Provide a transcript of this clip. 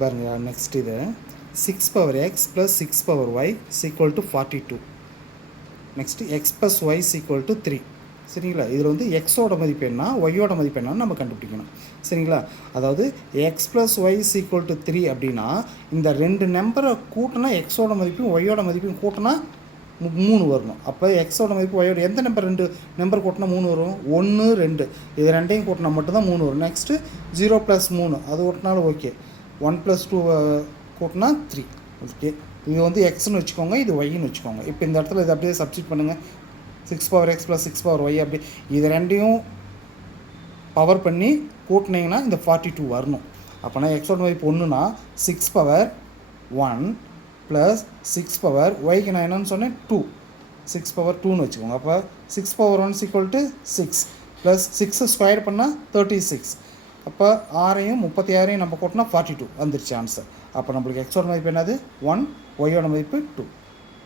பாருங்க நெக்ஸ்ட் இது 6 power x plus 6 power y is equal to 42. Next x plus y is equal to 3. சரிங்களா, இதில் வந்து எக்ஸோட மதிப்பு என்ன ஒய்யோட மதிப்பு என்னன்னு நம்ம கண்டுபிடிக்கணும். சரிங்களா, அதாவது X plus Y is equal to 3 அப்படின்னா இந்த ரெண்டு நம்பரை கூட்டினா எக்ஸோட மதிப்பையும் ஒய்யோட மதிப்பையும் கூட்டினா 3 வரணும். அப்போ எக்ஸோட மதிப்பு ஒய்யோட எந்த நம்பர் ரெண்டு நம்பர் கூட்டினா 3 வரும்? 1 2, இது ரெண்டையும் கூட்டினா மட்டும்தான் 3 வரும். நெக்ஸ்ட்டு 0 + 3 அது ஓட்டினாலும் ஓகே. 1 + 2 கூட்டினா 3. ஓகே, இது வந்து எக்ஸ்னு வச்சுக்கோங்க, இது ஒய்ன்னு வச்சுக்கோங்க. இப்போ இந்த இடத்துல இதை அப்படியே சப்ஸ்டிட் பண்ணுங்கள். 6 power x plus 6 power y அப்படி இது ரெண்டையும் பவர் பண்ணி கூட்டினீங்கன்னா இந்த 42 வரணும். அப்போனா எக்ஸோட மதிப்பு 1னா 6 power 1 ப்ளஸ் 6 power ஒய்க்கு நான் என்னன்னு சொன்னேன் 2, 6 power 2ன்னு வச்சுக்கோங்க. அப்போ 6 power 1 = 6 ப்ளஸ் 6 ஸ்கொயர் பண்ணால் 36. அப்போ 6ஐயும் 36ஐயும் நம்ம கூட்டினா 42 வந்துருச்சு ஆன்சர். அப்போ நம்மளுக்கு எக்ஸோட மதிப்பு என்னது 1, ஒய்யோட மதிப்பு 2.